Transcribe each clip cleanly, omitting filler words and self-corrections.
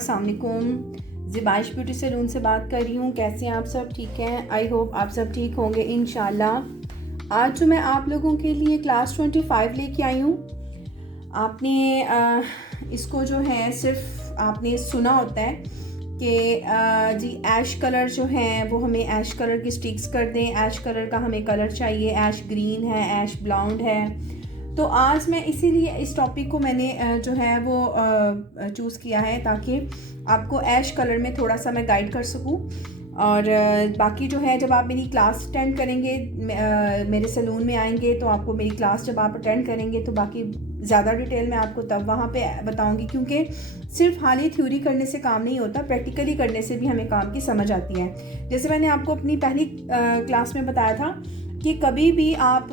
अस्सलाम वालेकुम। ज़िबाइश beauty salon से बात कर रही हूँ। कैसे हैं आप सब? ठीक हैं? आई होप आप सब ठीक होंगे इंशाल्लाह। आज जो मैं आप लोगों के लिए क्लास 25 लेके आई हूँ। आपने इसको जो है सिर्फ आपने सुना होता है कि जी ऐश कलर जो है वो हमें ऐश कलर की स्टिक्स कर दें, ऐश कलर का हमें कलर चाहिए, ऐश ग्रीन है, ऐश ब्लाउंड है। तो आज मैं इसीलिए इस टॉपिक को मैंने जो है वो चूज़ किया है ताकि आपको ऐश कलर में थोड़ा सा मैं गाइड कर सकूं। और बाकी जो है जब आप मेरी क्लास अटेंड करेंगे, मेरे सैलून में आएंगे, तो आपको मेरी क्लास जब आप अटेंड करेंगे तो बाकी ज़्यादा डिटेल में आपको तब वहाँ पे बताऊंगी, क्योंकि सिर्फ खाली थ्योरी करने से काम नहीं होता, प्रैक्टिकली करने से भी हमें काम की समझ आती है। जैसे मैंने आपको अपनी पहली क्लास में बताया था कि कभी भी आप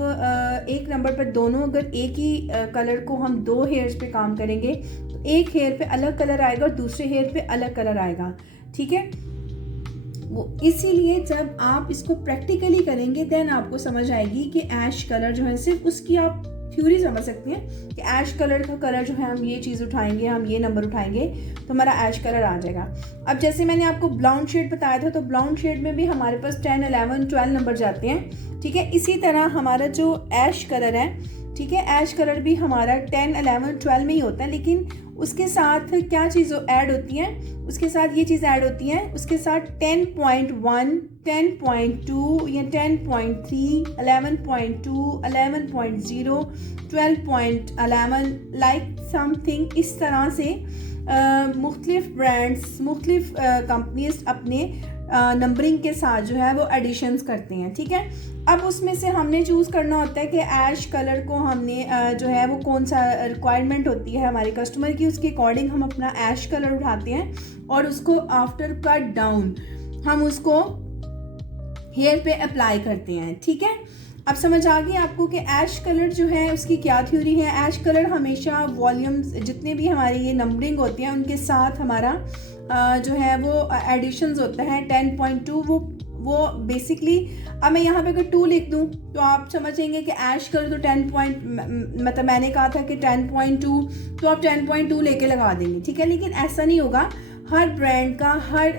एक नंबर पर दोनों अगर एक ही कलर को हम दो हेयर्स पे काम करेंगे तो एक हेयर पे अलग कलर आएगा और दूसरे हेयर पे अलग कलर आएगा, ठीक है। वो इसीलिए जब आप इसको प्रैक्टिकली करेंगे देन आपको समझ आएगी कि ऐश कलर जो है, सिर्फ उसकी आप थ्योरी समझ सकते हैं कि ऐश कलर का कलर जो है हम ये चीज़ उठाएंगे, हम ये नंबर उठाएंगे तो हमारा ऐश कलर आ जाएगा। अब जैसे मैंने आपको ब्लाउंड शेड बताया था, तो ब्लाउंड शेड में भी हमारे पास 10, 11, 12 नंबर जाते हैं, ठीक है। इसी तरह हमारा जो ऐश कलर है, ठीक है, ऐश कलर भी हमारा 10, 11, 12 में ही होता है, लेकिन उसके साथ क्या चीज़ ऐड होती है, उसके साथ ये चीज़ ऐड होती है, उसके साथ 10.1, 10.2 या 10.3, 11.2, 11.0, 12.11 लाइक समथिंग, इस तरह से मुख्तलिफ ब्रांड्स, मुख्तलिफ कंपनीज अपने नंबरिंग के साथ जो है वो एडिशंस करते हैं, ठीक है। अब उसमें से हमने चूज़ करना होता है कि ऐश कलर को हमने जो है वो कौन सा रिक्वायरमेंट होती है हमारे कस्टमर की, उसके अकॉर्डिंग हम अपना ऐश कलर उठाते हैं और उसको आफ्टर कट डाउन हम उसको हेयर पे अप्लाई करते हैं, ठीक है। अब समझ आ गई आपको कि ऐश कलर जो है उसकी क्या थ्योरी है। ऐश कलर हमेशा वॉल्यूम्स जितने भी हमारी ये नंबरिंग होती है उनके साथ हमारा जो है वो एडिशंस होता है 10.2, वो बेसिकली अब मैं यहाँ पे अगर 2 लिख दूँ तो आप समझेंगे कि ऐश कलर तो 10 पॉइंट, मतलब मैंने कहा था कि 10.2, तो आप 10.2 लेके लगा देंगे, ठीक है। लेकिन ऐसा नहीं होगा, हर ब्रांड का हर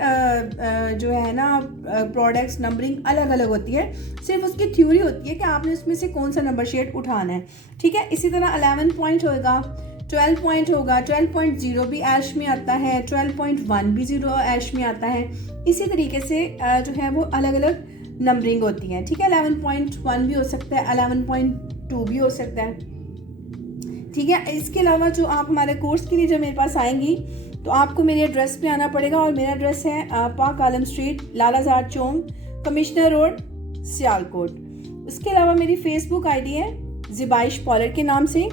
जो है ना प्रोडक्ट्स नंबरिंग अलग अलग होती है, सिर्फ उसकी थ्योरी होती है कि आपने उसमें से कौन सा नंबर शेड उठाना है, ठीक है। इसी तरह 11 पॉइंट होगा, 12 पॉइंट होगा, 12.0 भी ऐश में आता है, 12.1 भी 0 ऐश में आता है। इसी तरीके से जो है वो अलग अलग नंबरिंग होती है, ठीक है। 11.1 भी हो सकता है, 11.2 भी हो सकता है, ठीक है। इसके अलावा जो आप हमारे कोर्स के लिए जब मेरे पास आएंगी तो आपको मेरे एड्रेस पे आना पड़ेगा, और मेरा एड्रेस है पाक आलम स्ट्रीट, लालाजाद चौक, कमिश्नर रोड, सियालकोट। उसके अलावा मेरी फेसबुक आईडी है ज़िबाइश पॉलर के नाम से,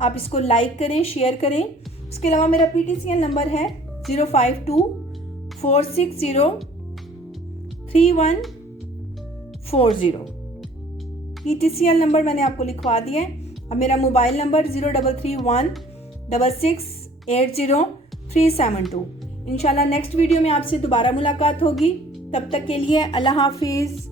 आप इसको लाइक करें, शेयर करें। उसके अलावा मेरा PTCL नंबर है 052-460-3140। PTCL नंबर मैंने आपको लिखवा दिया है। अब मेरा मोबाइल नंबर 03316680 इंशाल्लाह नेक्स्ट वीडियो में आपसे दोबारा मुलाकात होगी। तब तक के लिए अल्लाह हाफिज़।